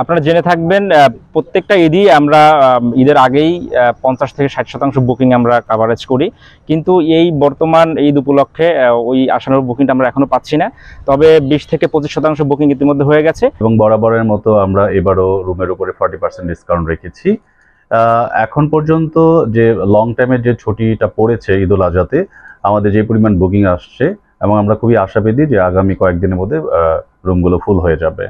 আপনারা জেনে থাকবেন প্রত্যেকটা ঈদই আমরা ঈদের আগেই 50 থেকে 60% বুকিং আমরা কাভারেজ করি, কিন্তু এই বর্তমান ঈদ উপলক্ষে ওই আশানুরূপ বুকিংটা আমরা এখনো পাচ্ছি না। তবে 20 থেকে 25% বুকিং ইতিমধ্যে হয়ে গেছে এবং বরাবরের মতো আমরা এবারও রুমের উপরে 40% ডিসকাউন্ট রেখেছি। এখন পর্যন্ত যে লং টাইমের যে ছুটিটা পড়েছে ঈদ উল আজহাতে আমাদের যে পরিমাণ বুকিং আসছে এবং আমরা খুবই আশাবাদী যে আগামী কয়েকদিনের মধ্যে রুমগুলো ফুল হয়ে যাবে।